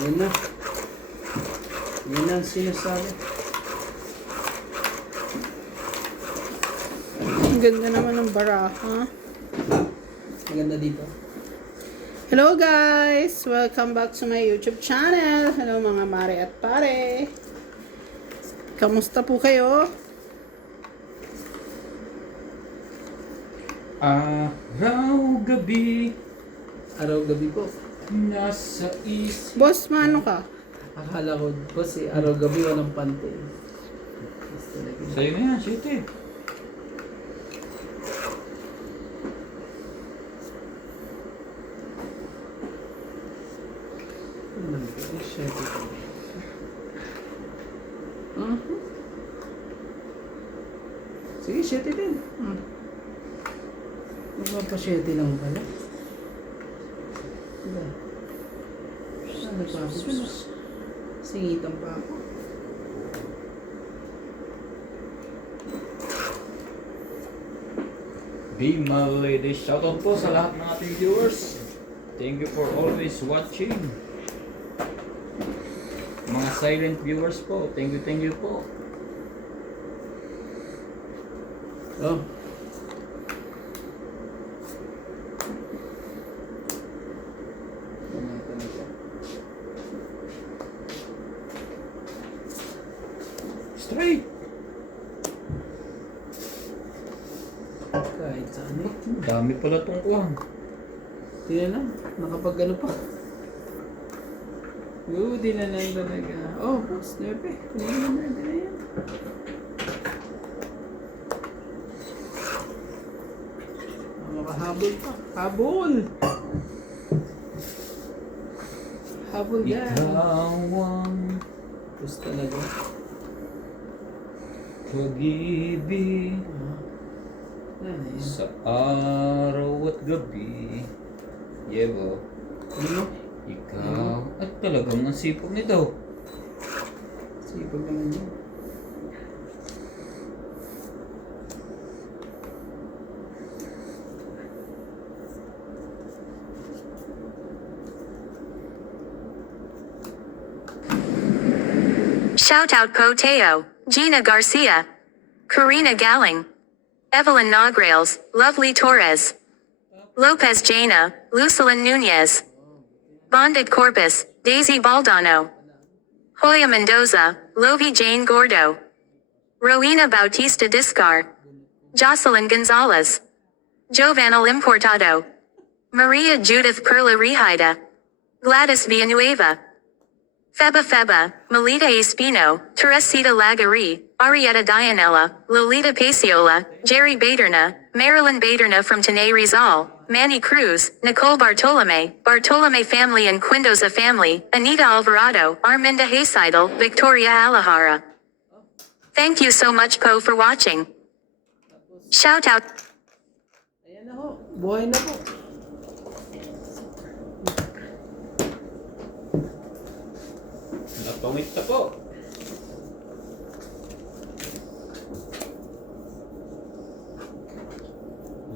Yan na. Yan na ang sinasabi. Ang ganda naman ng baraha. Maganda dito. Hello guys! Welcome back to my YouTube channel. Hello mga mare at pare. Kamusta po kayo? Araw-gabi, Araw-gabi po. nasa isip. Boss, maano ka? Akala ko po si araw-gabi walang pante. Sa'yo na yan, shit eh. Sige, 7 din. Magpapa-7 lang pala. Diba? Ano pa ako? Singitan pa ako. Be my lady. Shoutout po sa lahat ng ating viewers. Thank you for always watching. Mga silent viewers po, thank you po. Oh. Straight. Kahit saan eh. Dami pala tong kuwang. Tingnan lang. Nakapag ano pa. Di na lang talaga. Oh, boss. Nepe. Tingnan na yan. Makahabol pa. Habol! Habol yan. Ikaw ang Boss talaga. pag-ibig Yan eh. sa araw at gabi. Yebo. Ano? Ikaw. At talagang ang sipag nito. Sipag naman yun. Shout out Poteo, Gina Garcia, Karina Galling, Evelyn Nograles, Lovely Torres, Lopez Jana, Lucilin Nunez, Bonded Corpus, Daisy Baldano, Hoya Mendoza, Lovi Jane Gordo, Rowena Bautista Discar, Jocelyn Gonzalez, Jovanel Importado, Maria Judith Perla Rehida, Gladys Villanueva, Feba, Melita Espino, Teresita Lagari, Arietta Dianella, Lolita Paciola, Jerry Baderna, Marilyn Baderna from Tene Rizal, Manny Cruz, Nicole Bartolome family and Quindoza family, Anita Alvarado, Arminda Hayseidel, Victoria Alahara. Thank you so much Po for watching. Shout out. Ayan na ho. Buhay na po. Napawit na po.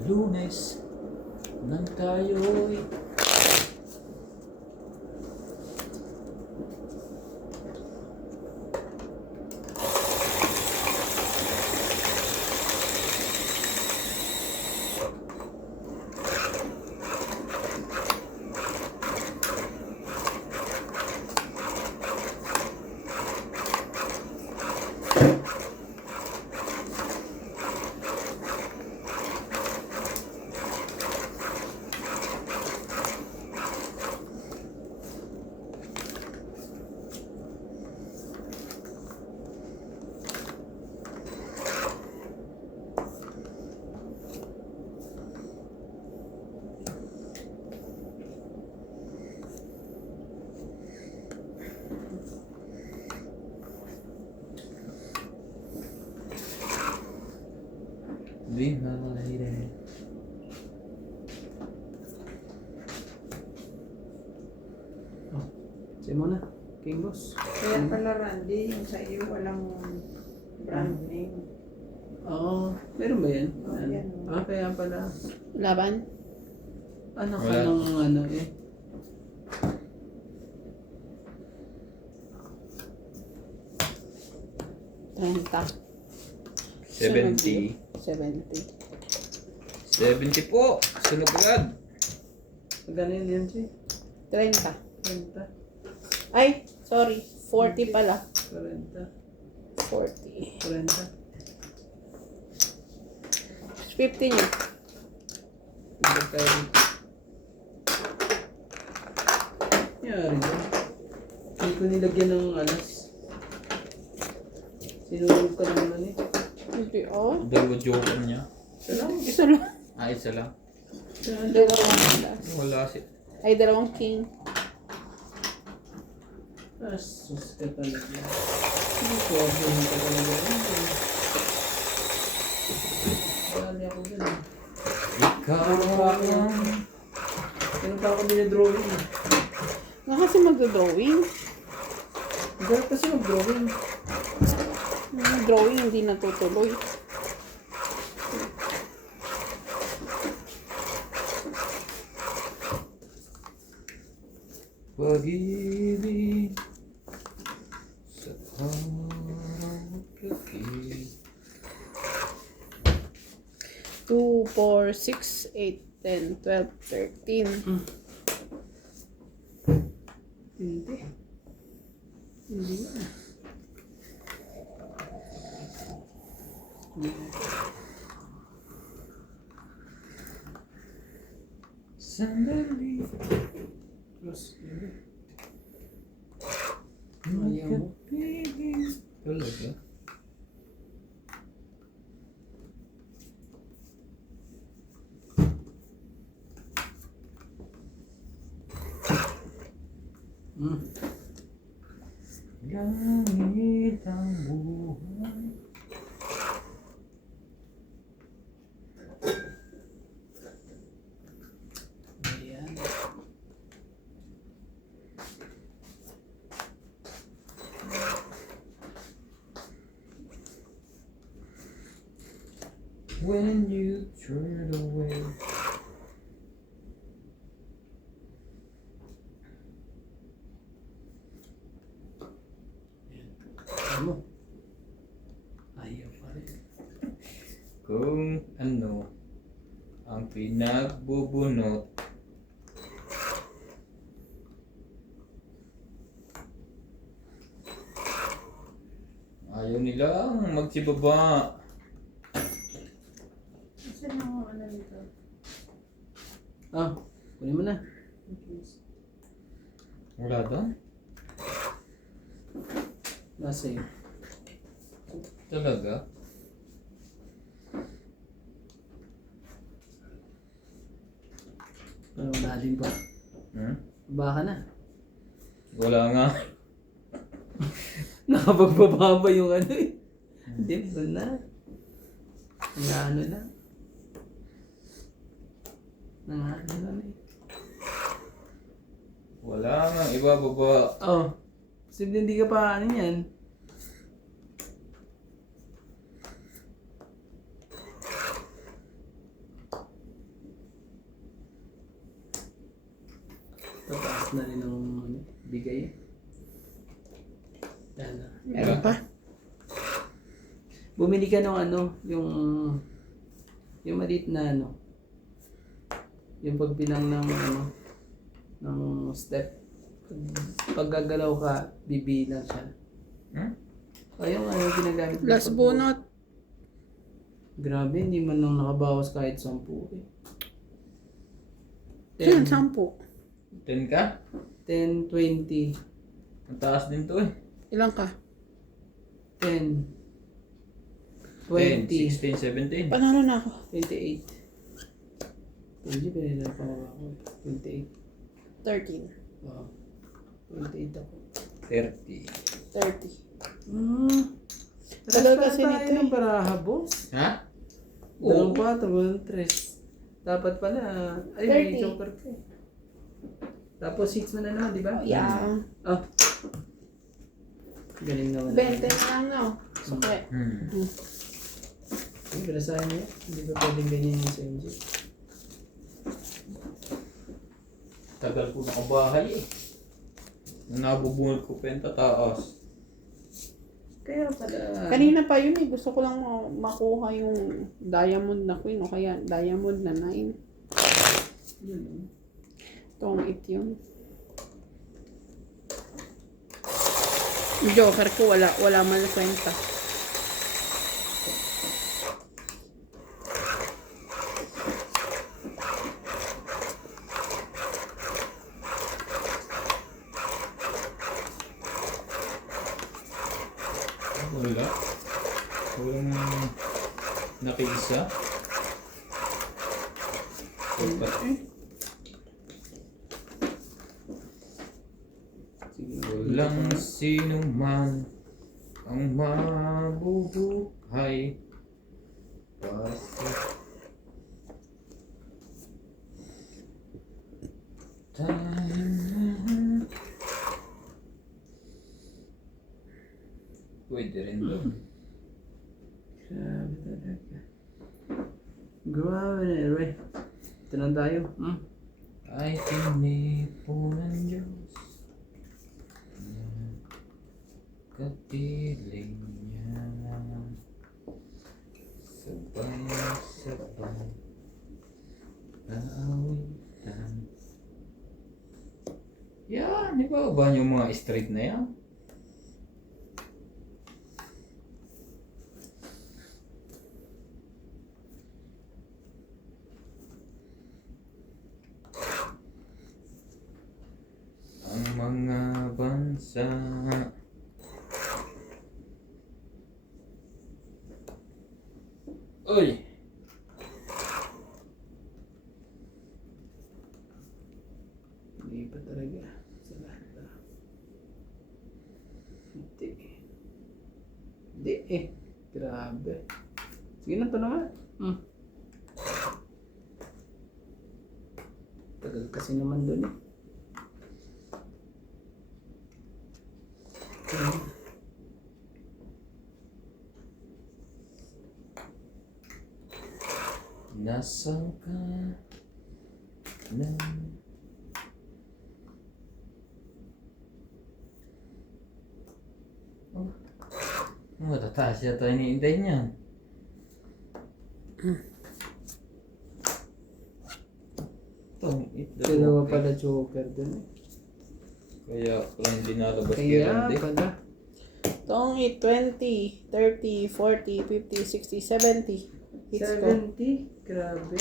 Lunes nang tayo'y Be my lady. Sige muna. King boss. Kaya pala Randy, yung sa iyo walang brand name. Oo. Meron ba yan? Oh, Ano? yan. Kaya pala. Laban? Ano ka Wala. ng ano eh. 70. 70. 70 po. Sunod agad. Magkano yun yan, Chi? 30. 30. Ay, sorry. 40 pala. 40. 40. 40. 50 niya. Tignan tayo dito. Yari ba? Hindi ko nilagyan ng alas. Sinulog ka naman eh. Hindi, oh. Dalawa joker niya. Isa lang. Isa lang. Dalawang alas. Wala si... Ay, dalawang king. Sus ka talaga. Hindi ko abon ka talaga. Dali ako dun eh. Ikaw ang... Kaya pa ako dinadrawing eh. Nga kasi magdodrawing. Ang garap kasi mag-drawing. Drawing hindi natutuloy. Pag-ibig sa harap lagi. 2, 4, 6, 8, 10, 12, 13. Hindi. Hindi na. Sandali. Plus, ayaw mo. Talaga? Langit ang buhay. Ayan. When you turn away. Ano? Ayaw pa rin. Kung ano ang pinagbubunot ayaw nilang magsibaba. Saan yung ano dito? Ah, kunin mo na. Wala doon? Nasa iyo. Talaga? Ano, lalim pa. Hmm? Baka na. Wala nga. Nakapagbababa yung ano eh. Hindi, doon na. Nga ano na. Nga ano na eh. Wala nga. Ibababa. Oh. Posible hindi ka pa ano yan. Tataas na rin ang ano, bigay. Yan na. Meron pa? Bumili ka ng ano, yung maliit na ano. Yung pagbilang ng ano, ng step. Pag gagalaw ka, bibilang siya. Hmm? O yung ano, ginagamit mo Last pag- bunot. Grabe, hindi man lang nakabawas kahit 10 eh. Yan, 10, 10. 10 ka? 10, 20, Ang taas din to eh. Ilang ka? 10, 10, 20, 16, 17. Panalo na ako. 28. Hindi, pinila pa ako eh. 28. 13. Wow. 28 ako. 30. 30. Tagal kasi kasi nito tayo ng eh. baraha, boss. Ha? Dalawang 4, 1, 3. Dapat pala, ay may 30. joker ka eh. Tapos 6 mo na naman, di ba? Yeah. Ah. Galing naman. 20 na lang, no? Sukle. Ay, balasahin niya. Hindi ba pwedeng ganyan yung sa MJ? Tagal ko nakabahay eh. Nung nabubunod ko pa yung tataas. Kaya pala. Kanina pa yun eh. Gusto ko lang makuha yung diamond na queen o kaya diamond na 9. Yun. Itong 8 yun. Yung joker ko wala man kwenta. Wala. Walang nakiisa. Sige. Walang sino man ang mabubuhay para sa tayo. Pwede rin doon. Grabe talaga. Grabe na, Roy. Ito na tayo. Ay tinipo ng Diyos kapiling niya sabay-sabay naawitan. Yan, di ba yung mga street na yan? Ang mga bansa Uy! Hindi pa talaga. Sa lahat na. Hindi. Hindi eh. Grabe. Sige na, ito na nga. Tagal kasi naman doon eh. Nasaan ka na? Oh, matataas yata iniintay niyan. Dalawa pala joker doon eh. Kaya pala hindi nalabas kay Kaya Randy. pala. Itong 20, 30, 40, 50, 60, 70. Hits ko. 70? Grabe.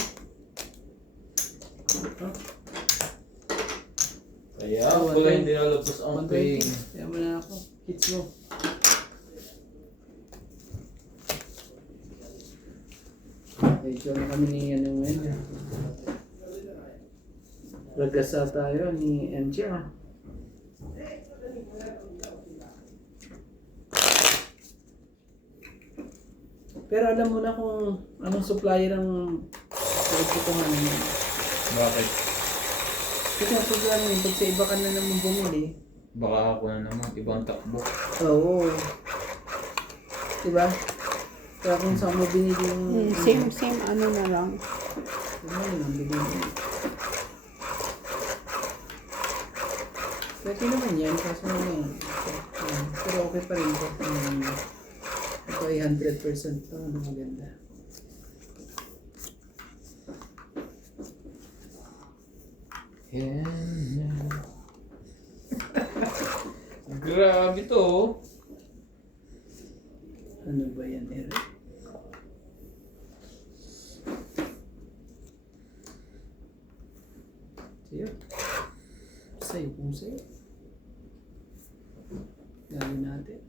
Kaya Oh, pala 120. hindi nalabas ang ping. Kaya mo na ako. Hits mo. Medyo na kami ni ano ngayon. Ragasa tayo ni MJ. Pero alam mo na kung anong supplier ang pagkukuhan mo. Bakit? Kasi ang problema yun, pag sa iba ka na naman bumili, Baka ako na naman, ibang takbo. oo. Diba? Kaya kung saan mo binili yung... Same ano na lang. Ano yun ang bili mo? Pwede naman yan, kaso na yan. Pero okay pa rin ito. Ito ay 100% to. Ano maganda. Yan. Grabe to. Oh. Ano ba yan, Eric? Sa'yo. Sa'yo kung sa'yo. Gawin natin.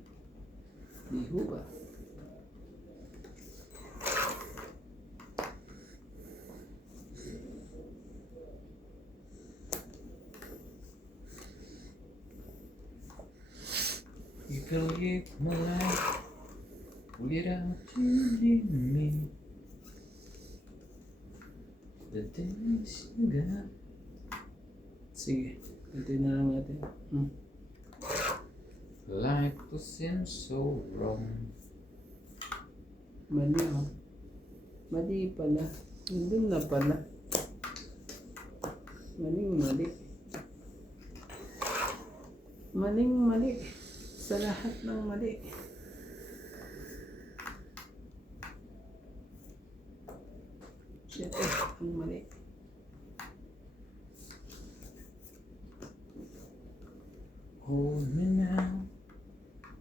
Liho ba? You can live my life without changing me. The things you got. Sige. Ito na lang natin. Life to seem so wrong. Mali oh. Mali pala. Nandun na pala. Mali. Mali. Sa lahat ng mali. Shit, ang mali. Hold me now.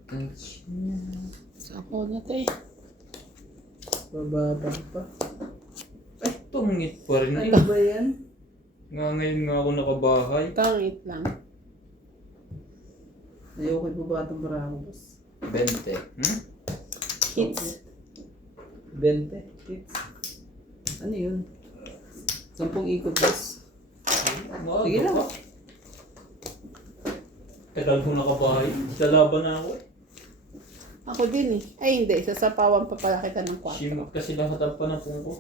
Touch me now. Sa ako na to eh. Bababa pa. Ay, tungit pa rin. Ano ba yan? Nga ngayon nga ako nakabahay. Tangit lang. Ayoko yung babatang Barabas. 20. Hits. 20 hits. Ano yun? 10 ikot boss. Sige lang. Tagal ko nakabahay. Sa laban na ako. Ako din eh. Ay hindi, sasapawan pa pala kita ng kwarto. Simot kasi lahat ang panapong ko.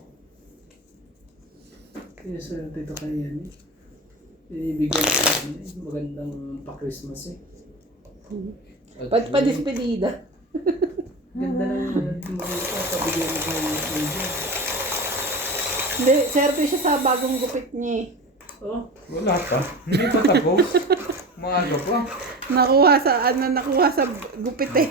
Kaya swerte ito kayo yan eh. Ibigyan ko natin eh. Magandang pa-Christmas eh. At Pa-despedida. Ganda ng maganda. Pabigyan mo kayo ng video. Hindi, swerte siya sa bagong gupit niya eh. Oh, wala pa. Hindi pa tapos. Maaga pa. Nakuha sa gupit eh.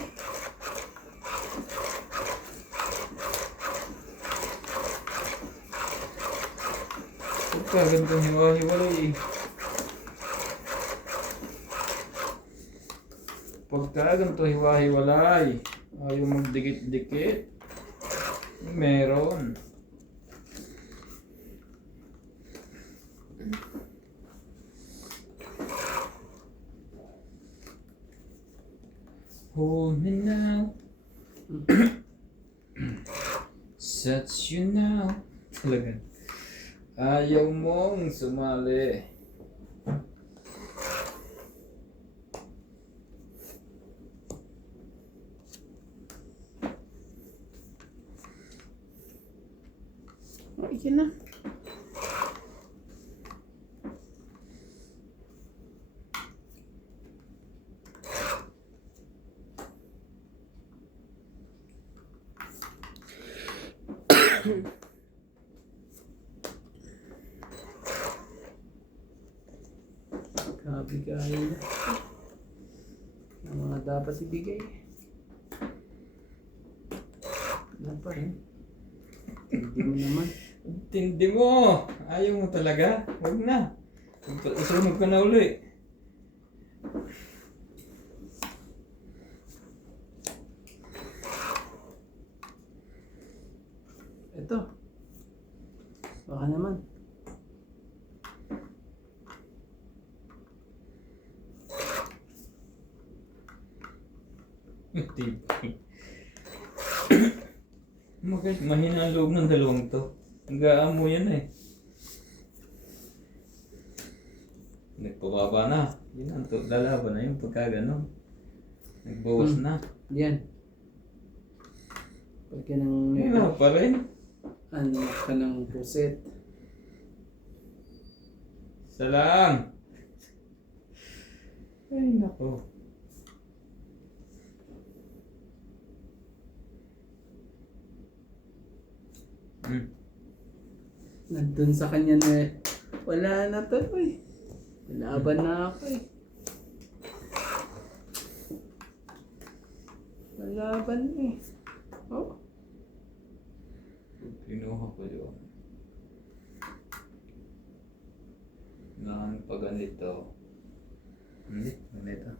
Pagkaganda hiwa-hiwalay eh. Pagkaganto hiwa-hiwalay. Ayaw magdikit-dikit. Meron. Hold me now. Touch you now. Talaga. Ayaw mong sumali. O, yun na. kabigayan na. Ang mga dapat ibigay. Ano pa rin? Hindi mo naman. Tindi mo! Ayaw mo talaga? Huwag na. Isunod ka na uli. Ito. Baka naman. Mahina ang loob ng dalawang to. Hanggaan mo yan eh. Nagpababa na. Yun ang lalaban na yung pagka gano'n. Nagbawas na. Yan. Pagka ng Wala pa rin. anak ka ng puset. Salang! Ay nako. Nandun sa kanya na wala na to eh. Laban na ako eh. Laban na eh. Oh. Kinuha ko yun. Naan pa ganito. Hindi, ganito.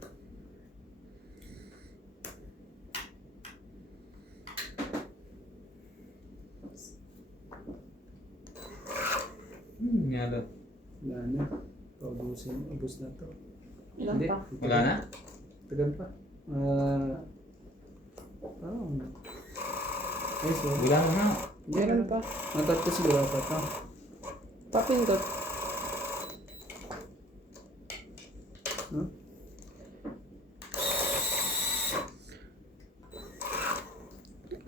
Nga daw. Wala na. Paubusin. Ubus na to. Ilan Hindi. pa? Wala na? Tagal pa. Ay, so. Wala na nga. Meron pa. Matat ko siguro pa to. Papindot. Huh?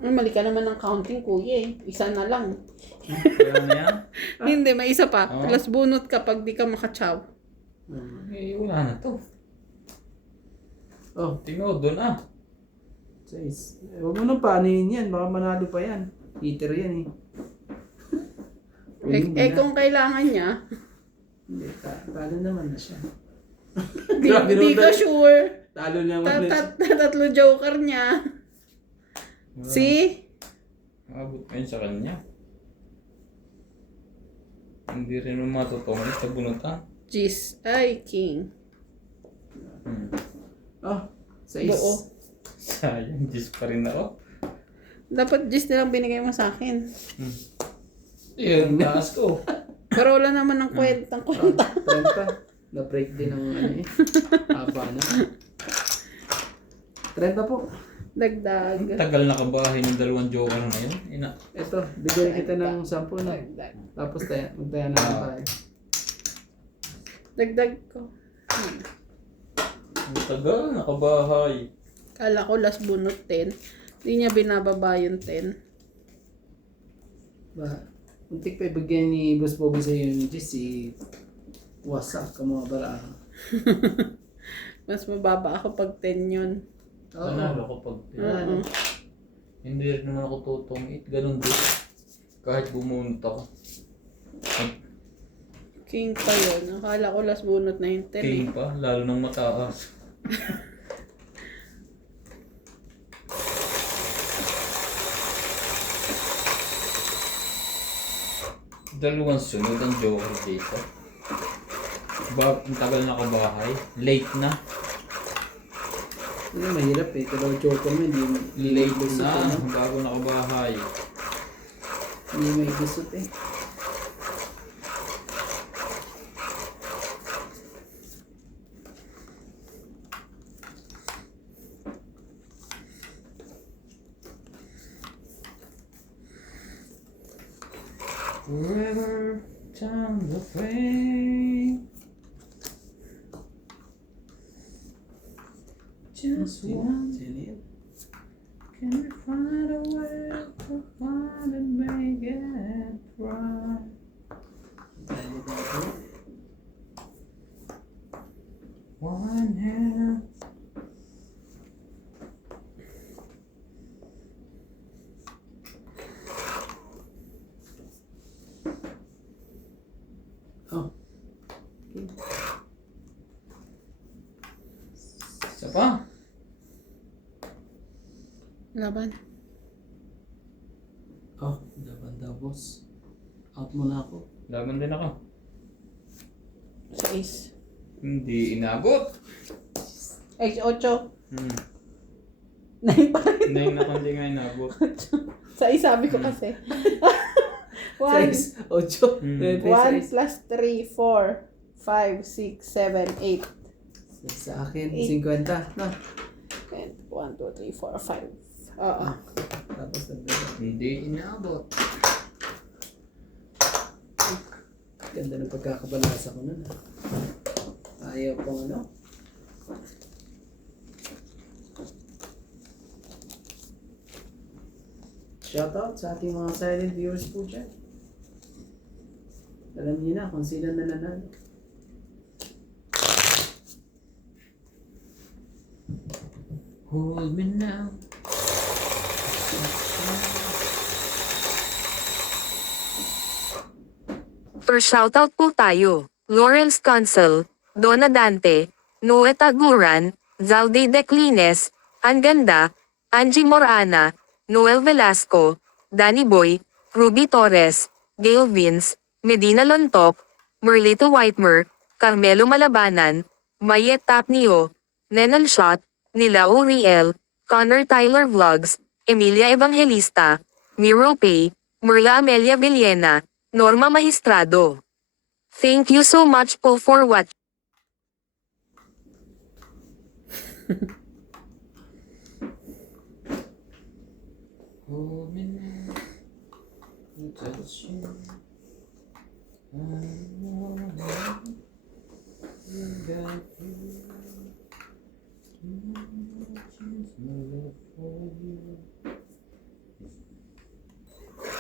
Ay, mali ka naman ng counting, kuya eh. Isa na lang. Wala na yan? Hindi, may isa pa. Oh. Plus bunot kapag di ka makachaw. Eh, wala na to. Oh, Tingnan doon ah. 6. Huwag mo nang paanayin yan. Baka manalo pa yan. Heater yan eh. Uling mo na. Kung kailangan niya, Hindi, talo naman na siya. di Grabe ka naman. sure. Talo naman na siya. Tatlo joker niya. Wala. See? Abot pa yun sa kanya. Hindi rin mo matutungin sa bunutan. Jeez. Ay, king. Oh, 6. Buo. Sayang, Diyos pa rin ako. Dapat Jeez nilang binigay mo sa akin. Yun, taas ko. Pero wala naman ng kwentang kwenta. 30. Na-break din ng ano eh. Haba na. 30 po. Dagdag. Tagal nakabahay yung dalawang joker na yun. Ito, bigyan kita ng 10 na. Tapos magtaya na lang tayo. Dagdag ko. Ang tagal nakabahay. Kala ko last bunot 10. Hindi niya binababa yung 10. Ba, muntik pa ibigyan ni Boss Bobby sa iyo ni si wasak ka mga bara. Mas mababa ako pag 10 yun. Panalo ko pag Oo. hindi rin naman ako tutungit. Ganun din. Kahit bumunot ako. King pa yun. Akala ko last bunot na yung 10 eh. King pa, lalo nang mataas. Dalawang sunod ang joker dito. Ang tagal na kabahay. Late na. Ano mahirap eh. Dalawang joker mo, hindi Late gusot na. eh. Bago nakabahay. Hindi may gusot eh. Forever time the flame. Just one. Sino yun? Can we find a way to find and make it right? Dali dito. One hand. Oh, Isa pa. Laban. oh, laban daw boss. Out muna ako. Laban din ako. 6. Hindi inabot. Ay, 8. Hmm. 9 pa rin. Nine na kundi nga inabot. Sa isabi ko kasi. 1 6, 8. Hmm. 1 plus 3, 4, 5, 6, 7, 8. Sa akin, 50. No? 1, 2, 3, 4, 5. Oo. Tapos nagdala. Hindi inabot. Ganda ng pagkakabalasa ko nun. Ayaw pong ano. Shoutout sa ating mga silent viewers po dyan. Alam niyo na kung sino nananalo. Hold me now. Per shoutout po tayo. Lawrence Consul, Donna Dante, Noe Taguran, Zaldi Declines, Anganda, Angie Morana, Noel Velasco, Danny Boy, Ruby Torres, Gail Vince, Medina Lontok, Merlito Whitemer, Carmelo Malabanan, Mayet Tapnio, Nenal Shot, Nila Uriel, Connor Tyler Vlogs, Emilia Evangelista, Miro Pay, Merla Amelia Villena, Norma Magistrado. Thank you so much po for watching. Hold me now. Touch you. I wanna got you. Change my love for you.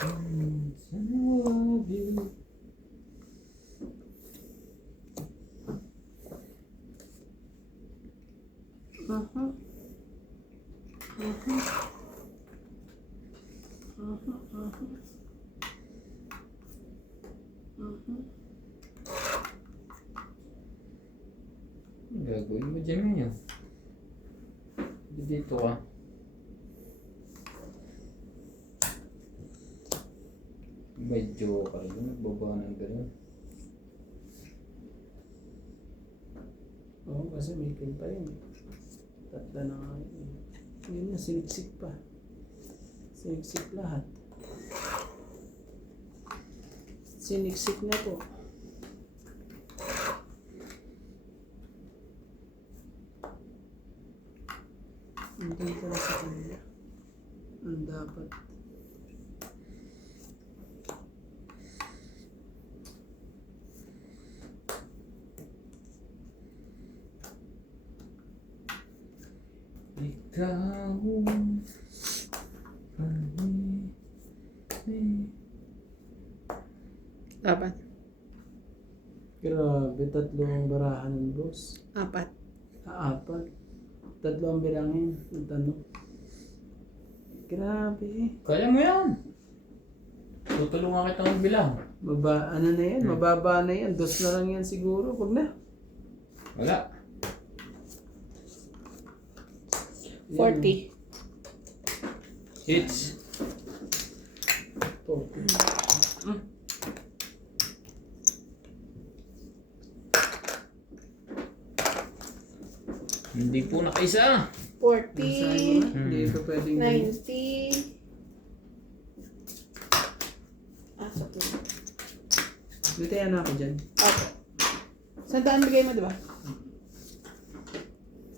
I love you. Ang gagawin mo dyan ngayon? Dito ka. Medyo ka rin. Nagbaba ng gano'n. Oo, kasi may kill pa yun. Tatla na nga yun. Yun na, siniksik pa. Siniksik lahat. Siniksik na po. Hindi pala sa kanila. Ang dapat. Ikaw Dapat. Grabe, tatlong barahan ng boss. 4. Apat. Tatlo ang bilangin. Ang tanong. Grabe. Kaya mo yan. Tutulungan kita magbilang. Ano na yan? Mababa na yan. 2 na lang yan siguro. Wag na. Wala. 40. Hits. 40. Hindi po nakaisa. 40. Hindi ko pwedeng 90. Sa po. Bitayan na ako dyan. Okay. Sandaan bigay mo, di ba?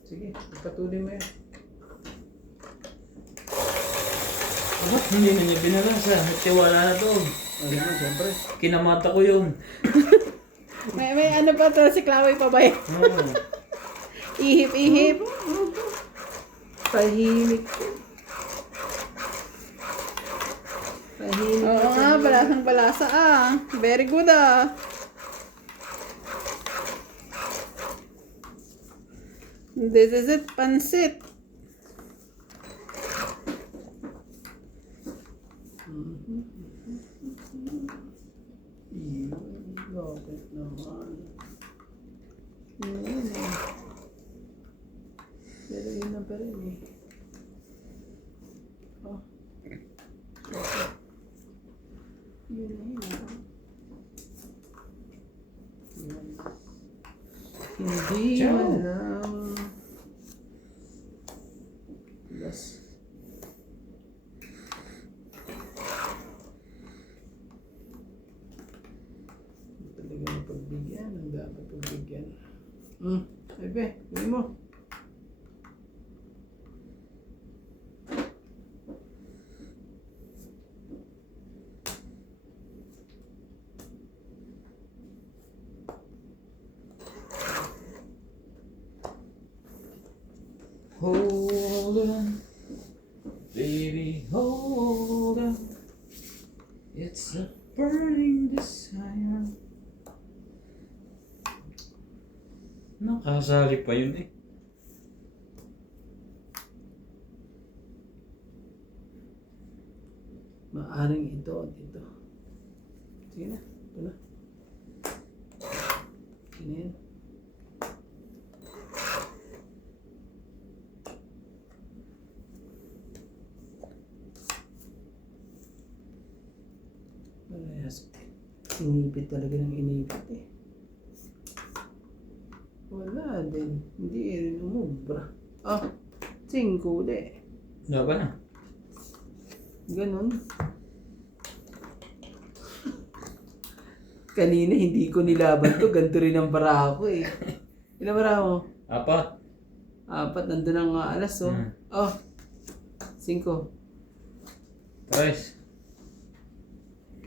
Sige, patuloy mo yan. Aba, hindi na niya binalasa. Nagtiwala na to. Ano na, siyempre. Kinamata ko yung. May ano pa to, si Chloe pa ba yun? Oo. Ihip-ihip. Tahimik ko. Tahimik. Oo nga, balasang balasa ah. Very good ah. This is it, pansit. Bakit naman? Pero yun na pa rin eh. Oh. Okay. Yun na yun. Hindi Ciao. man lang. Plus. Talaga na pagbigyan. Ang dapat pagbigyan. Ebe, gawin mo. Hold on, baby, hold on. It's a burning desire. Nakasali pa yun eh. Maaring ito at ito. Sige na, ito na. Sige na yan. Parehas. Inipit talaga ng inipit eh. Wala din. Hindi rin umubra. Ah, 5 ulit. Wala ba na? Ganun. Kanina hindi ko nilaban to. Ganito rin ang bara ko eh. Ilan bara mo? 4. 4. Nandun ang alas oh. Oh. 5. 3.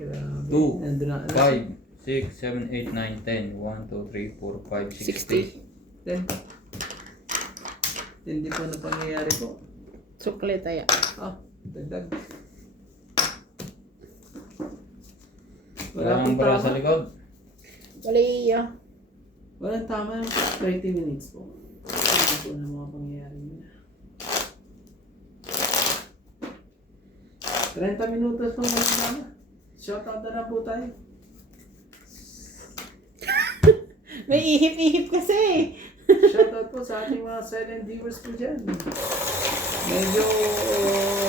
Grabe. 2, Nandun ang alas. 5, 6, 7, 8, 9, 10. 1, 2, 3, 4, 5, 6, 60. 10. Hindi po na pangyayari po. Sukle tayo. Ah, dagdag. Wala nang bara sa likod. Waliyo. Walang tama yung 30 minutes po. Hindi po na mga pangyayari nila. 30 minutos po mga tama. Shoutout na lang po tayo. May ihip-ihip kasi. Shoutout po sa ating mga silent viewers po dyan. Medyo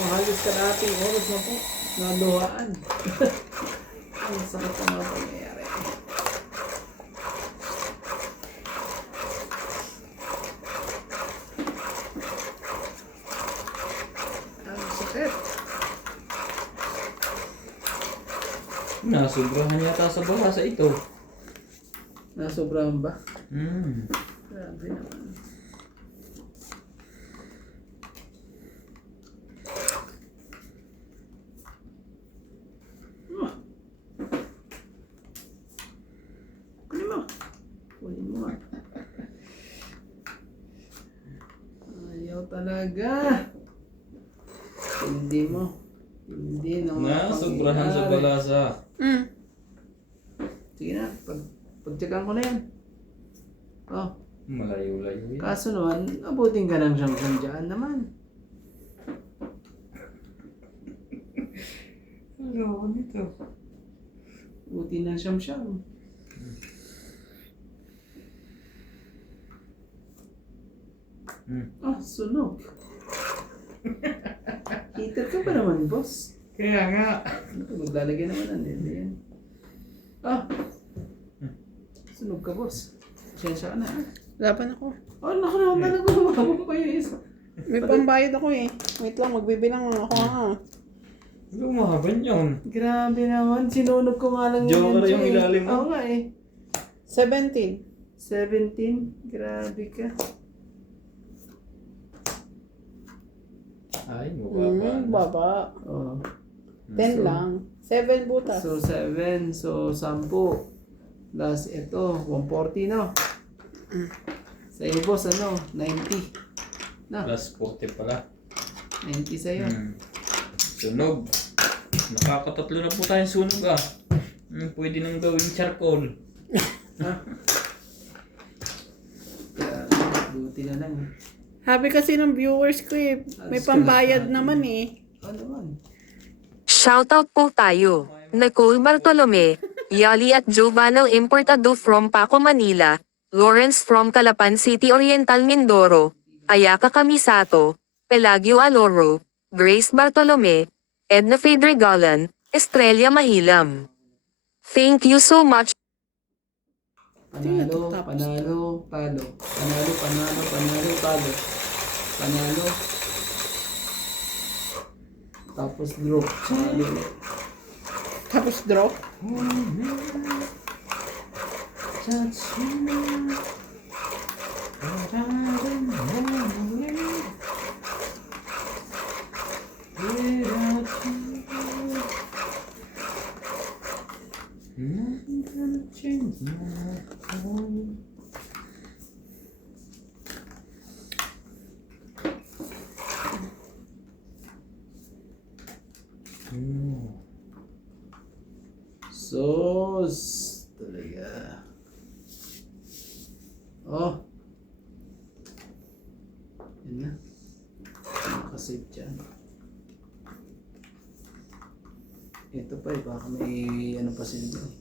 halos kalahating oras na po na luhaan. Ang sakit ang mga pangyayari. Nasobrahan yata sa balasa ito. Nasobrahan ba? Hmm. Grabe naman. Kunin mo. Kunin mo nga. Ayaw talaga. Hindi mo. Hindi na Nasobrahan sa balasa. Mm. Sige na. Pagtsagaan ko na yan. Oh. Malayo-layo yun. Kaso naman, abutin ka ng siyang dyan naman. Ano nito? Abutin ng siyang. Ah, sunog. Heater ka pa naman, boss. Kaya nga. Maglalagay naman ng nende yan. Ah! Sunog ka, boss. Pasensya ka na, ah. Laban ako. Oh, naku naman talaga. Mababa pa yung isa. May pambayad ako eh. Wait lang, magbibilang lang ako ha. Lumaban yun. Grabe naman. Sinunog ko nga lang Joker yan, yung Jay. ilalim mo. Oo nga eh. 17. 17. Grabe ka. Ay, mababa. Baba. Oh. 10 lang. 7 butas. So, 7. So, 10. Plus, ito, 140, no? Sa iyo, boss, ano? 90. No? Plus 40 pala. 90 sa'yo. Sunog. Nakakatatlo na po tayong sunog ah. Pwede nang gawing charcoal. Ha? Kaya, buti na lang. Habi kasi ng viewers ko eh. May pambayad naman eh. Ano naman? Shoutout po tayo. Nicole Bartolome, Yali at Giovanna Importado from Paco, Manila, Lawrence from Calapan City Oriental, Mindoro, Ayaka Kamisato, Pelagio Aloro, Grace Bartolome, Edna Fedregalan, Estrella Mahilam. Thank you so much. Panalo, panalo, palo. Panalo, panalo, panalo, palo. Panalo. Tapos drop. Panalo ulit. Tapos drop. Sos. Talaga. Oh. Yan na. Nakasave dyan. Ito pa eh. Baka may ano pa sila dyan.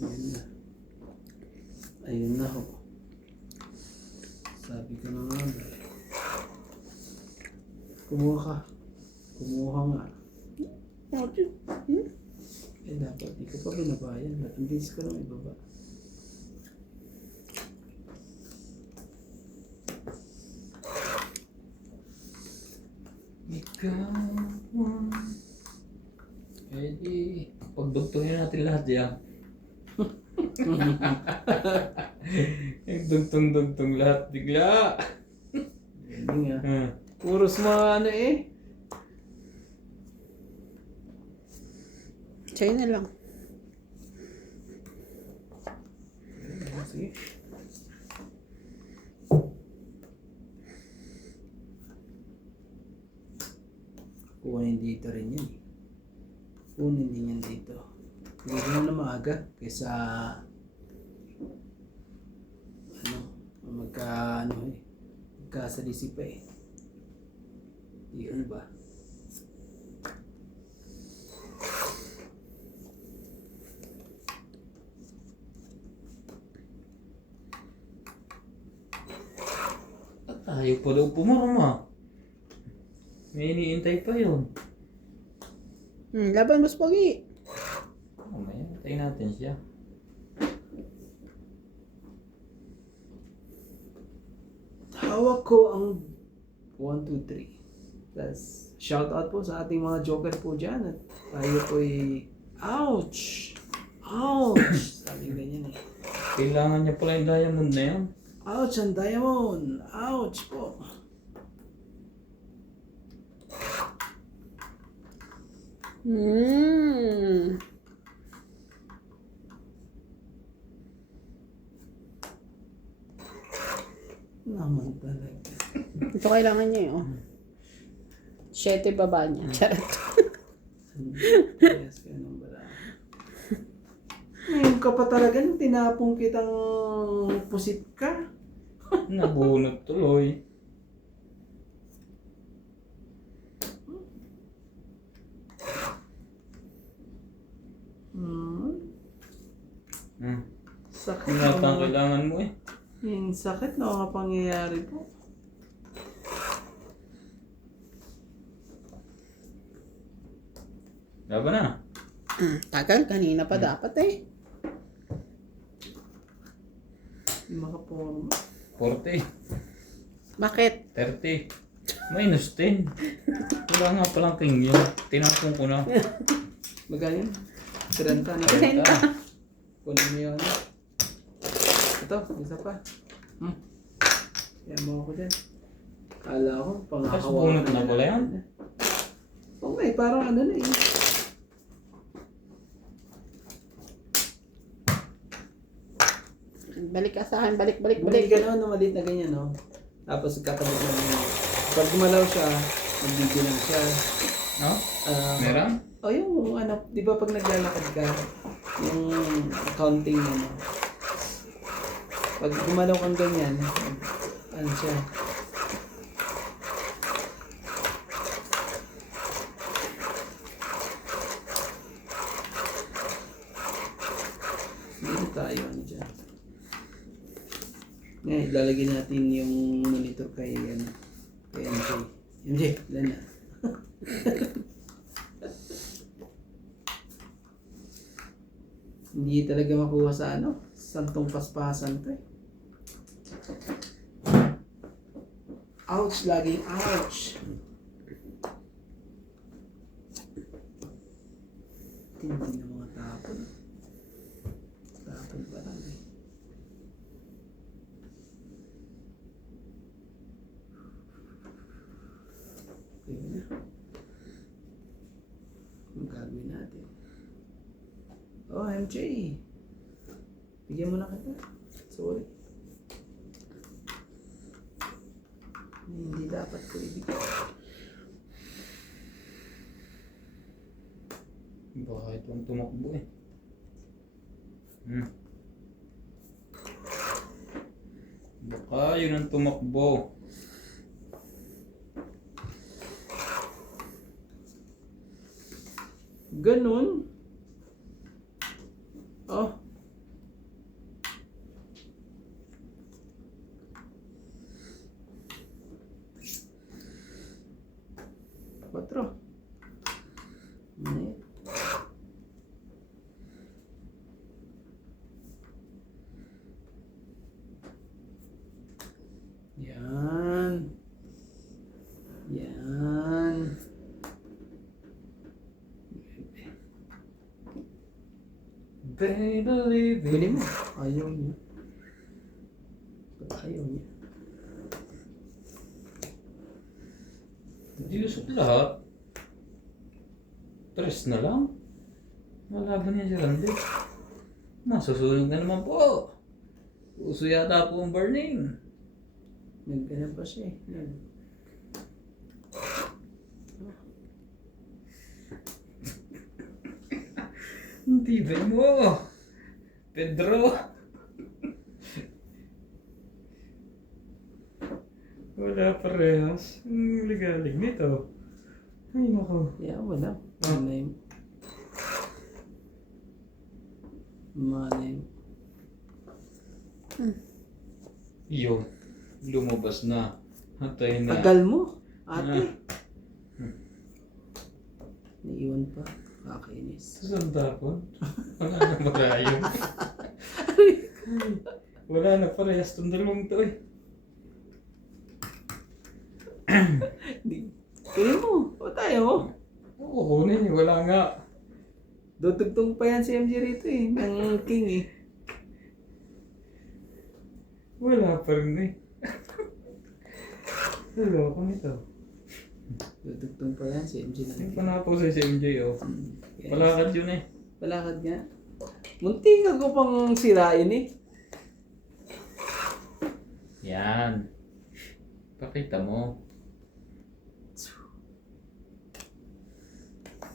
Ayun na. Ayun na ho. Sabi ko na nga ba. Kumuha ka. Kumuha nga. Eh dapat di ko pa binabayan. Ba't ang bilis ko lang ibaba? Ikaw. Eh di, pagdugtungin natin lahat yan. Dugtong-dugtong lahat bigla. Hindi nga. Puros mga ano eh. China lang. Sige. Kunin dito rin yan eh. Kunin din yan dito. Hindi ko na maaga kaysa ano, magkasalisi pa eh. Yun ba? At ayaw pa daw pumarama. May iniintay pa yun. Laban mas pagi. Mamaya, tayo natin siya. Hawak ko ang 1, 2, 3. Tapos, shout out po sa ating mga joker po dyan. At tayo po ouch! Ouch! Sabi ganyan eh. Kailangan niya pala yung diamond na yan. Ouch ang diamond! Ouch po! Naman talaga. Ito kailangan niya eh, oh. 7 baba niya. Charot. Yes, ganun ba lang. Ngayon ka pa talaga, nung tinapong kitang pusit ka. Nabunot tuloy. Sakit Yung lahat ang na. kailangan mo eh. Yung sakit na mga pangyayari po. Laban na. Tagal, kanina pa dapat eh. Yung makaporma. 40. Bakit? 30. Minus 10. Wala nga palang king yun. Tinapong ko na. Magaling. 30 na. 30. Kunin mo yun. Ito, isa pa. Kaya mo ako dyan. Kala ko, Tapos pangakawa. bunot na pala yan. Oo nga eh, parang ano na eh. Balik ka sa akin, balik. Bumili ka naman ng maliit na ganyan, no? Tapos kakabit na niya. Pag gumalaw siya, magbibigay lang siya. No? Meron? O yung ano, di ba pag naglalakad ka, yung counting mo, no? Pag gumalaw kang ganyan, ano siya? Dito tayo, ano dyan? Ngayon, ilalagay natin yung monitor kay, ano, kay MJ. MJ, ilan na? Hindi talaga makuha sa ano, santong paspasan to eh. Ouch, laging ouch. Tindi ng mga tapon. Tapon pa lang eh. Okay na. Ang gagawin natin. Oh, MJ. Bigyan mo na kita. Sorry. Hindi dapat ko ibigay. Baka itong tumakbo eh. Baka yun ang tumakbo. Ganun. Oh. Quatro. Ne. Yan. Yan. They believe in... Bili mo. Ayaw niya. Ayaw niya. Hindi usap lahat. 3 na lang. Malaban niya si Randy. Masusunog na naman po. Uso yata po ang burning. Nagganap pa siya eh. Hindi ba mo? Pedro. Wala parehas. Ang ligalig nito. Ay nako. Yeah, wala. Malay mo. Malay mo. Yun. Lumabas na. Hatay na. Tagal mo, ate. Naiwan pa. Kakainis. Saan tapon? Wala na marayo. Wala na parehas itong dalawang to eh. Kunin mo. O tayo. Oo, kunin eh. Wala nga. Dutugtong pa yan si MJ rito eh. Ng king eh. Wala pa rin eh. Hello, kung ito. Dutugtong pa yan si MJ Yung ng king. panapo sa MJ oh. Yes. Palakad yun eh. Palakad nga. Munti ka ko pang sirain eh. Yan. Pakita mo.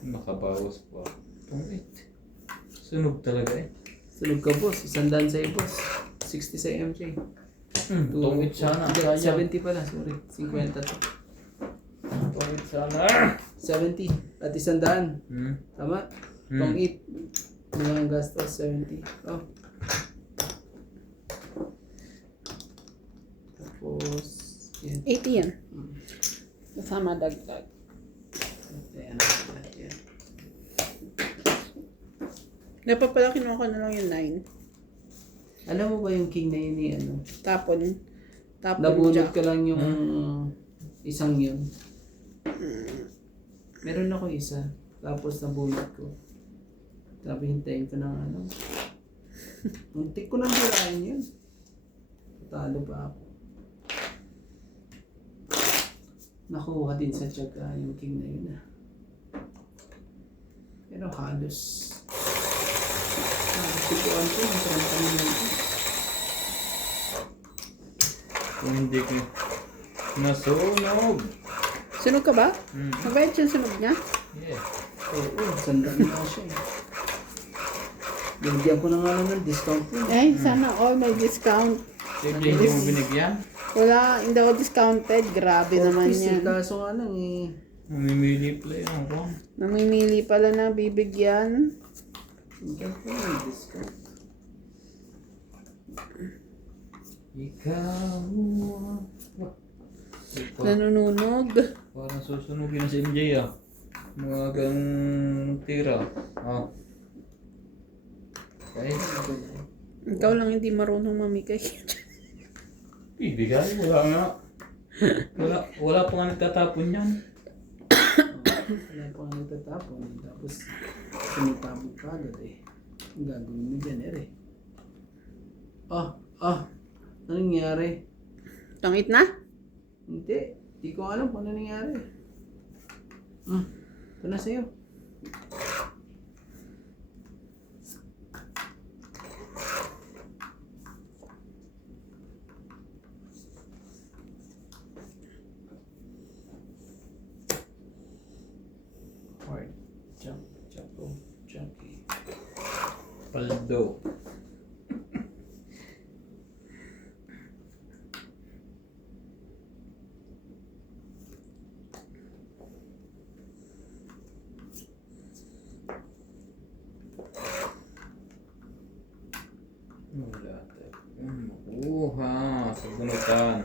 Makabawas pa. Pangit. Sunog talaga eh. Sunog ka boss. 100 sa'yo boss. 60 sa MJ. Tungit sana. Hindi, Sayang. 70 pala. Sorry. 50 to. Tungit sana. 70. At 100. Hmm. Tama? Hmm. Pang 8. Mga gastos. 70. Oh. Tapos. Yan. 80 yan. Kasama dagdag. Ayan. Ayan. Dapat pala kinuha ko na lang yung 9. Alam mo ba yung king na yun eh, ano? Tapon Nabunod jack. ka lang yung isang yun. Meron ako isa. Tapos nabunod ko. Sabi hintayin ko ng ano. Muntik ko nang hirain yun. Talo pa ako. Nakuha din sa tiyaga yung king na yun ah. Pero halos. Sikuan ko. Ang tranta na yun. Kung hindi ko nasunog. Sunog ka ba? Hmm. Mabait yung sunog niya? Yeah. Oo, sandaan na siya eh. Binigyan ko na nga lang ng discount yun. Ay, sana all may discount. Sige, hindi mo binigyan? Wala, hindi ako discounted. Grabe naman Office eh, yan. kaso nga lang eh. Mamimili pala yun ako. Namimili pala na bibigyan. Binigyan ko ng discount. Ikaw. Ikaw. Nanununog. Parang susunugin na si MJ ah. Mga ganong tira. Ah. Okay. Ikaw lang hindi marunong mamigay. Bibigay. Wala nga. Wala pa nga nagtatapon yan. Wala pa nga nagtatapon. Tapos sumipabog ka agad eh. Ang gagawin mo dyan eh. Anong nangyari? Tangit na? Hindi. Di ko alam kung ano nangyari. Ito na sa'yo. Hard. Jump. Junkie. Paldo. Wala tayong makuha sa bunutan.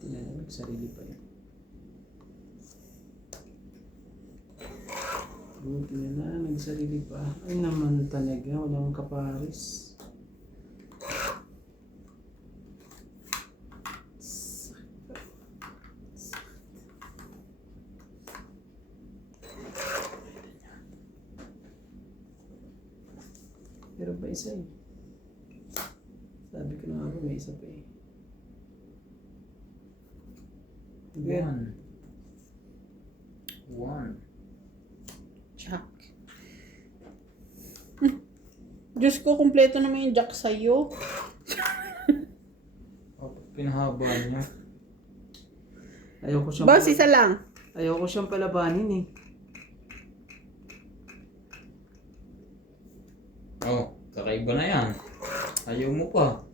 Tinanong, sarili pa yun. Buti na nagsarili pa. Ay naman talaga, walang kaparis. Pero ba isa eh. Sabi ko na nga ba may isa pa eh. One. Jack. Diyos ko, kumpleto naman yung jack sa'yo. Pinahaba niya. Ayoko siyang Boss, isa lang. ayoko siyang palabanin eh. Oh, kakaiba na yan. Ayaw mo pa.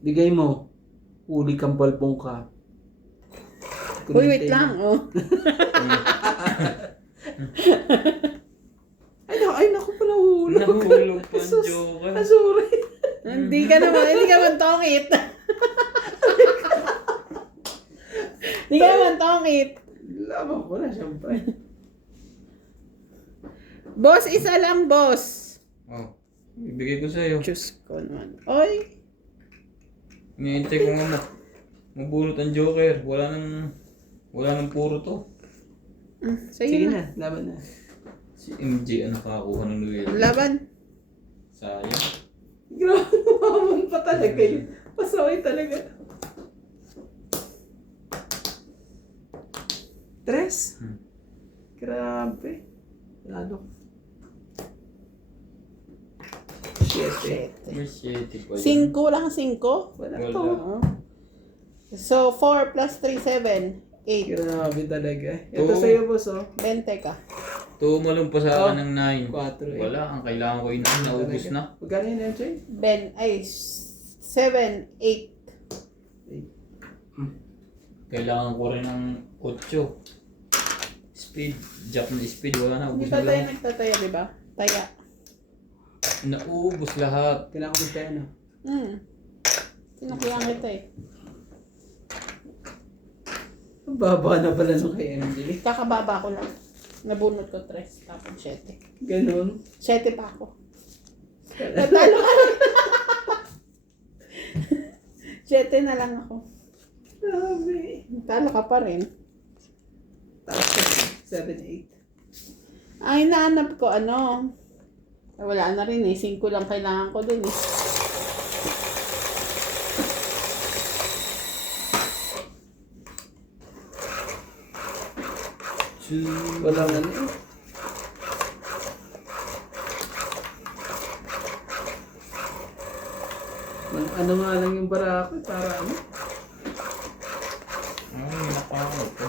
Bigay mo. Uli kang balbong ka. Uy, wait lang. Oh. Ay naku pala hulog. Nahulog pa ang joker. Sorry. Hindi ka naman tongit. Hindi ka naman tongit. Laban ko na siyempre. Boss, isa lang, boss. Oh, ibigay ko sa'yo. Diyos ko naman. Oy. Hinihintay ko nga mabunot ang Joker. Wala nang puro to. Sige Sige na. na, laban na. Si MJ ang nakakuha ng Luel. Laban. Sayang. Grabe, naman pa talaga yun. Pasaway talaga. Tres? Grabe. Lalo. Siete. May 7 pa yun. 5 lang, 5. Wala Wala. to. So, 4 plus 3, 7. 8. Grabe talaga. Ito Oo. sa'yo, boss, oh. 20 ka. Tumalong pa sa akin ng 9. 4, eh. Wala, ang kailangan ko yun. Naubos na. Magkano yun, MJ? 7, 8. Kailangan ko rin ng 8. Speed. Jack na speed. Wala na. Hindi Ubus pa na tayo lang. nagtataya, di ba? Taya. Naubos lahat. Kailangan ko magkaya, no? Sinuklang kita eh. Ang baba na pala nung kay MJ. Kakababa ko lang. Nabunot ko 3, tapos 7. Ganon. 7 pa ako. Natalo ka lang. 7 na lang ako. Grabe. Natalo ka pa rin. Tapos 7, 8. Ay, naanap ko ano. Wala na rin eh. 5 lang kailangan ko dun eh. Walang ano eh. Ano nga lang yung bara ko, para ano? Ay, nakakaw ko.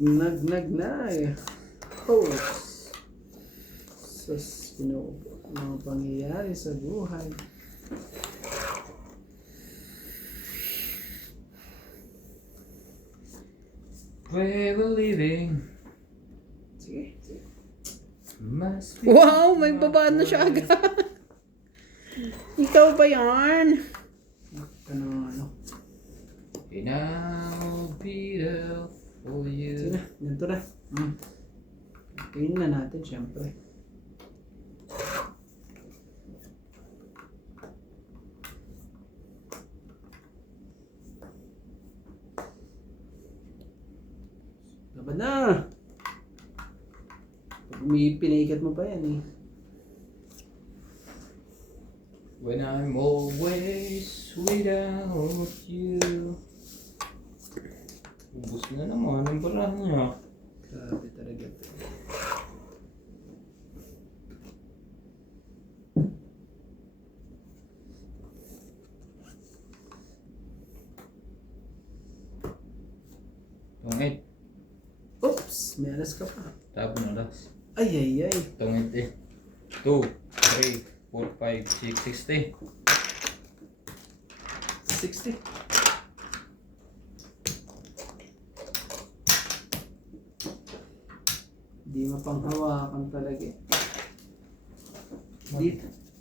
Nag. Host. Sus, pinuupo. Mga pangyayari sa buhay. We were living. Sige. Must be. Wow, may babaan na siya agad. Ikaw ba yan? Ano. And I'll be there for Sige you. na, ganito na. Tingin na natin, syempre. Laban na! Pag pinaikat mo pa yan eh. When I'm always without you. Ubus na naman ang bala niya. Grabe talaga ito. Tungit. Oops! May alas ka pa. Tapon na las. Ay. Tungit eh. 2, 3, 4, 5, 6, 60. 60. Di mapanghawakan talaga eh.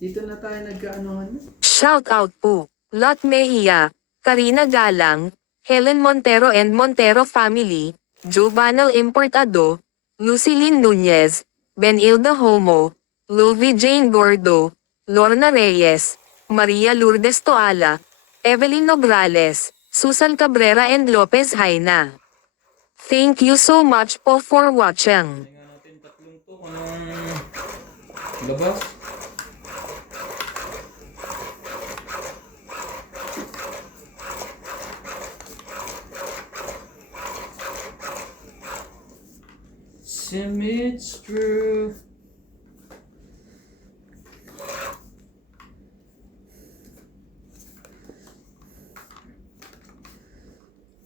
Dito na tayo nagkaanohan na. Shout out po. Lot Mejia, Karina Galang, Helen Montero and Montero family, Jubanal Importado, Lucilyn Nunez, Benilda Homo, Louie Jane Gordo, Lorna Reyes, Maria Lourdes Toala, Evelyn Nograles, Susan Cabrera and Lopez Haina. Thank you so much po for watching. Tingnan natin tatlong to. Anong labas? Sim, it's true.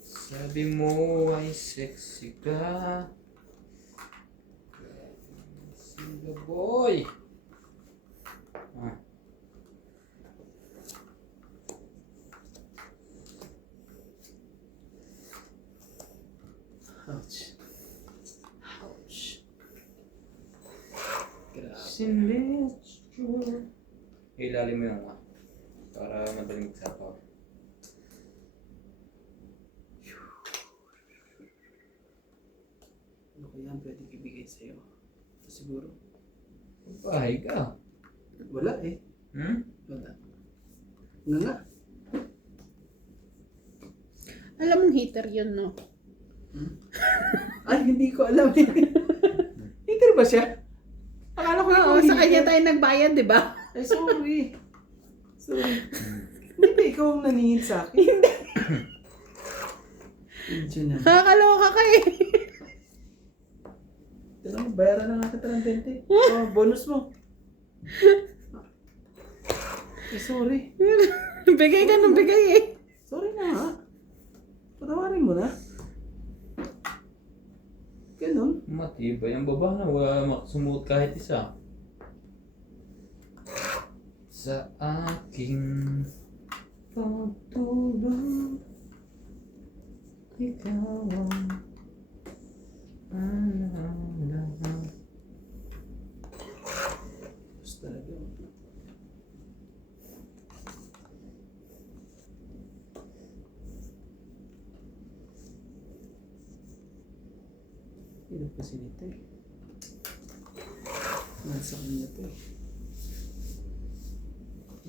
Sabi mo ay sexy ka. Sexy boy. Ah. Ouch. Grabe. Sim, it's true. Ilalim mo yung para madaling magsapaw. yan pwede ibigay sa'yo. Siguro. Bahay ka. Wala eh. Hmm? Wala. Ano na? Alam mong heater yun, no? Ay, hindi ko alam eh. Heater ba siya? Akala ko Oo, sa kanya tayo nagbayad, di ba? Ay, sorry. Sorry. Hindi ba ikaw ang naningin sa akin? Hindi. Hindi na. Kakaloka ka eh. Ito lang, bayaran na nga kita ng 20. Oh, bonus mo. Eh, sorry. Bigay ka ng bigay eh. Sorry na nga. Patawarin mo na. Ganun. Matibay ang baba na. Wala makasumuot kahit isa. Sa aking pagtulog, ikaw ang alaala. Gusto talaga. Hirap kasi nito eh. Nasa kanya to eh.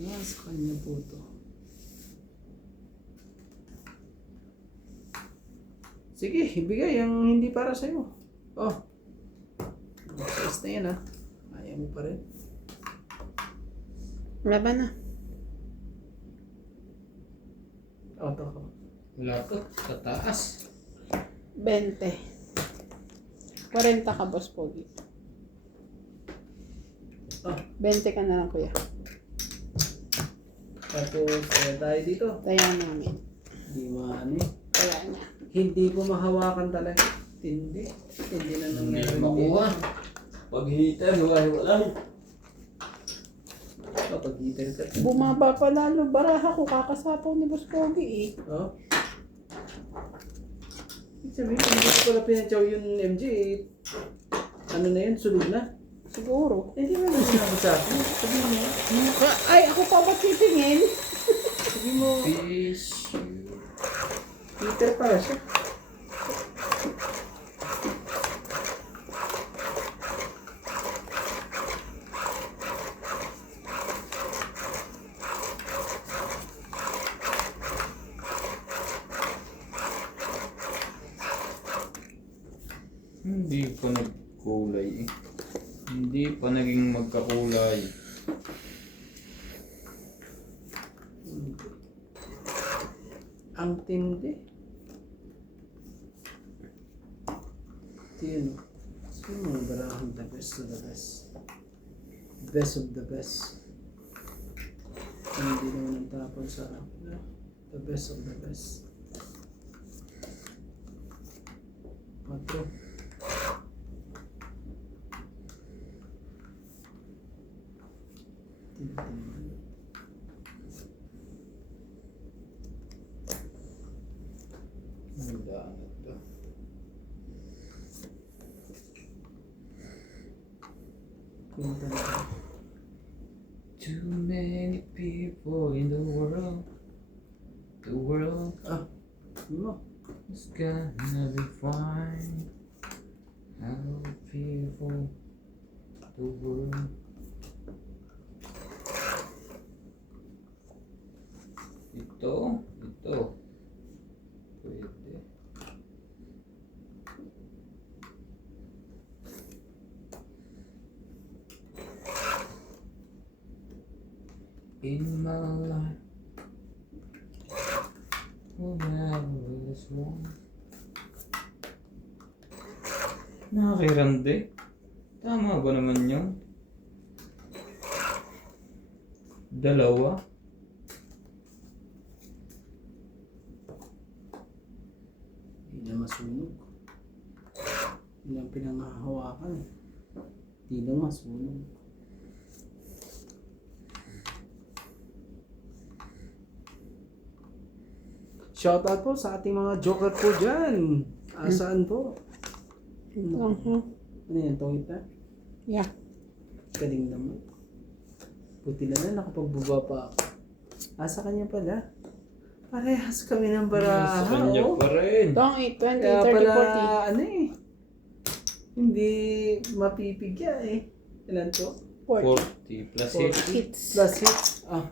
Nasa kanya po to. Sige, ibigay ang hindi para sa'yo. Oh. Size na yan ah. Ayaw mo pa rin. Laban na. Auto ko. Wala to. Kataas. 20. 40 ka, Boss Pogi. Ah, 20 ka na lang, kuya. tapos tayo dito. Tayo namin. Hindi maano eh. Kaya na. Hindi ko mahawakan talaga. Hindi. Hindi na Hindi nangyari. makuha. Pag heater, wala. Kapag heater ka. Bumaba pa lalo. Baraha ko kakasapaw ni Boss Pogi eh. Oh. Ibig sabihin, kung hindi ko pala pinatsaw yung MJ, ano na yun, sulod na. Siguro. Hindi mo na sinabi sa akin. Sabihin mo. Ay, ako pa ba titingin? Sabihin mo, Fish. heater pala siya. Hindi pa nagkulay eh. Hindi pa naging magkakulay. Ang tindi. Tino. Sino mga barahan the best of the best? Best of the best. Hindi naman ang tapon sa the best of the best. Patro. Ang dami to. Yung talaga. Too many people in the world. The world Ah, mo. is gonna be fine. How people, the world. Ito. Pwede. In my life, whenever is wrong. Nakakirande. Tama ba naman yun? Dalawa? Hindi na masunog. Hindi ang pinangahawakan. Hindi na masunog. Shoutout po sa ating mga joker po dyan. Saan po? Ito, huh? Ano yan? Tungit na? Yeah. Galing naman. Buti na nakapagbaba pa ako. Sa kanya pala. Parehas kami ng baraha. Sa kanya oh. pa rin. Ito ang 8, 20, Kaya 30, pala, 40. ano eh. Hindi mapipigya eh. Ilan to? 40 40 plus 40. hits. Plus hits. Ah.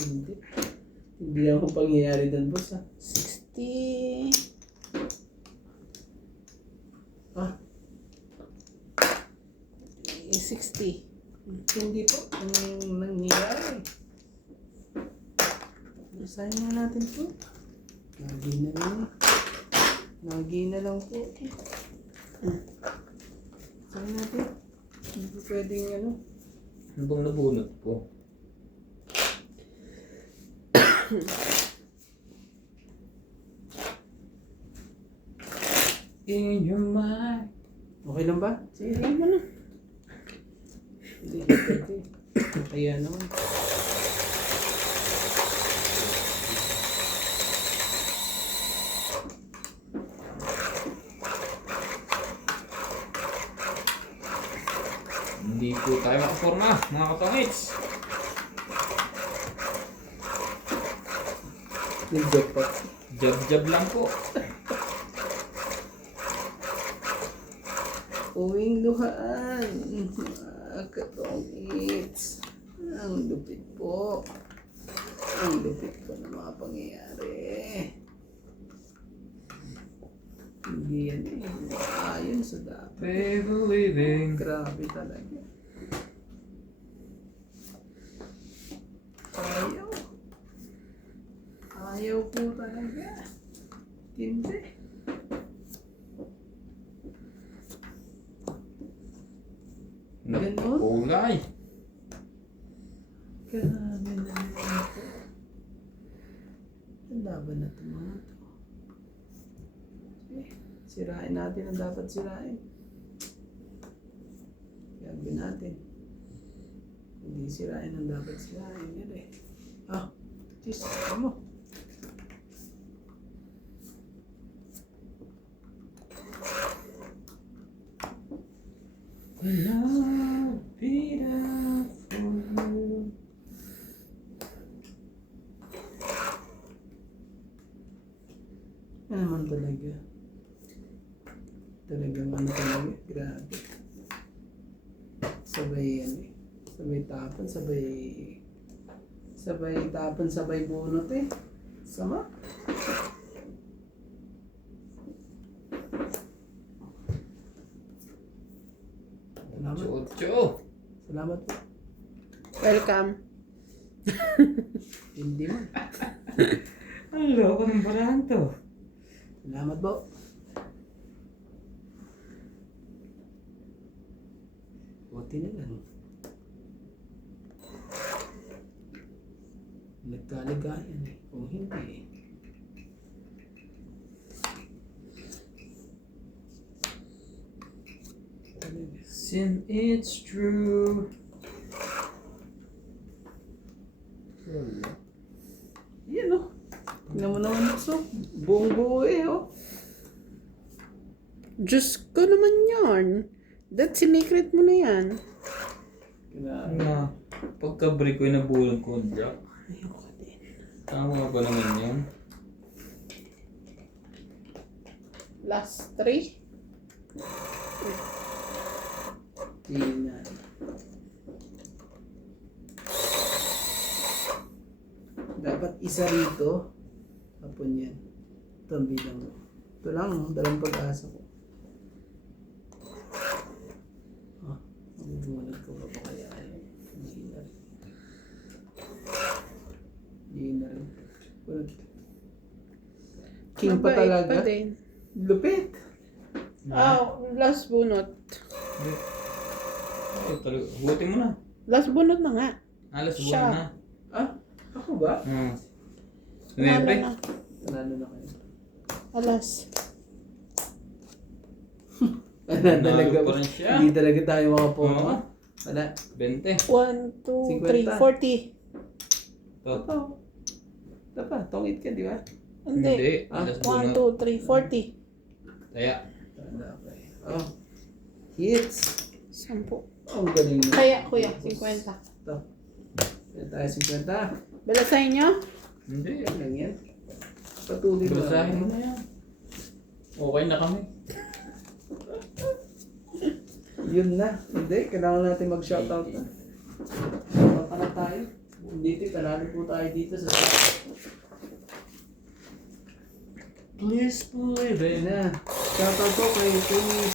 Hindi. Hindi ako pangyayari doon, boss ah. 60. Ah. 60. Hindi po. Ano yung nangyayari? Basahin na natin po. Lagi na lang. Lagi na lang po. Basahin natin. Hindi po pwedeng ano. Ano bang nabunot po? In your mind. Okay lang ba? Sige lang mo na. Hindi, pwede. Kaya naman. Hindi po tayo makaporma, mga katangits. Yung jackpot. Jab-jab lang po. Uwing luhaan. Mga katongits. Ang lupit po. Ang lupit po ng mga pangyayari. Hindi yan eh. Ayon sa dapat. Favor living. Grabe talaga. Ayaw. Ayaw po talaga. Hindi. Ganon? Kulay. Grabe naman po. Ang laban na ito mga ito. Sirain natin ang dapat sirain. Gagawin natin. Hindi sirain ang dapat sirain. Yan eh. Ah, jeez, ano mo? Love beat up for you. Ano naman talaga? Talagang ano talaga? Grabe. Sabay yan eh. Sabay tapon, sabay bunot eh. Sama? Salamat. Ocho. Salamat po. Welcome. Hindi man. Ang loko ng barahan to. Salamat po. Buti na lang. Nagkaligayan eh. Kung hindi eh. Talaga. Sin it's true. Yan oh. Tingnan mo naman so. Buong buo eh oh. Diyos ko naman yarn. That sinikret mo na yan. Grabe. Na, pagka-break ko yung nabulong ko, Jack. Ayoko din. Tama ba naman yan? Last 3. Tingnan. Dapat isa rito. Hapon yan. Ito ang bilang mo. Ito lang, dalawang pag-asa ko. Ah, magbunod ko pa ba kaya? Hindi na rin. Hindi na rin. Bunod. King pa Mabait talaga. pa din. Lupit. Last bunot. Ito talaga. Hugutin mo na. Last bunot na nga. Alas Siya. buwan na. Ah, ako ba? Panalo Nuebe. na. Panalo na kayo. Alas. Wala talaga. pa rin siya. Hindi talaga tayo makapunta. Oo. Wala. 20. 1, 2, 3, 50. 40. To. Ito. Ito pa, tongit ka, di ba? Hindi. Alas 1, buwan na. 2, 3, 40. Kaya. Tanda pa eh. Oh. Hits. 10. Oh, ang galing mo. Kaya, kuya, 50. Ito. Kaya tayo 50. Bala sa inyo? Hindi. Yan lang yan. Patuloy mo. Basahin mo na yan. Okay na kami. Yun na. Hindi, kailangan natin mag-shoutout na. Shoutout na lang tayo. Dito, panalo po tayo dito sa Please po, Ayun na. Shoutout po kay Tony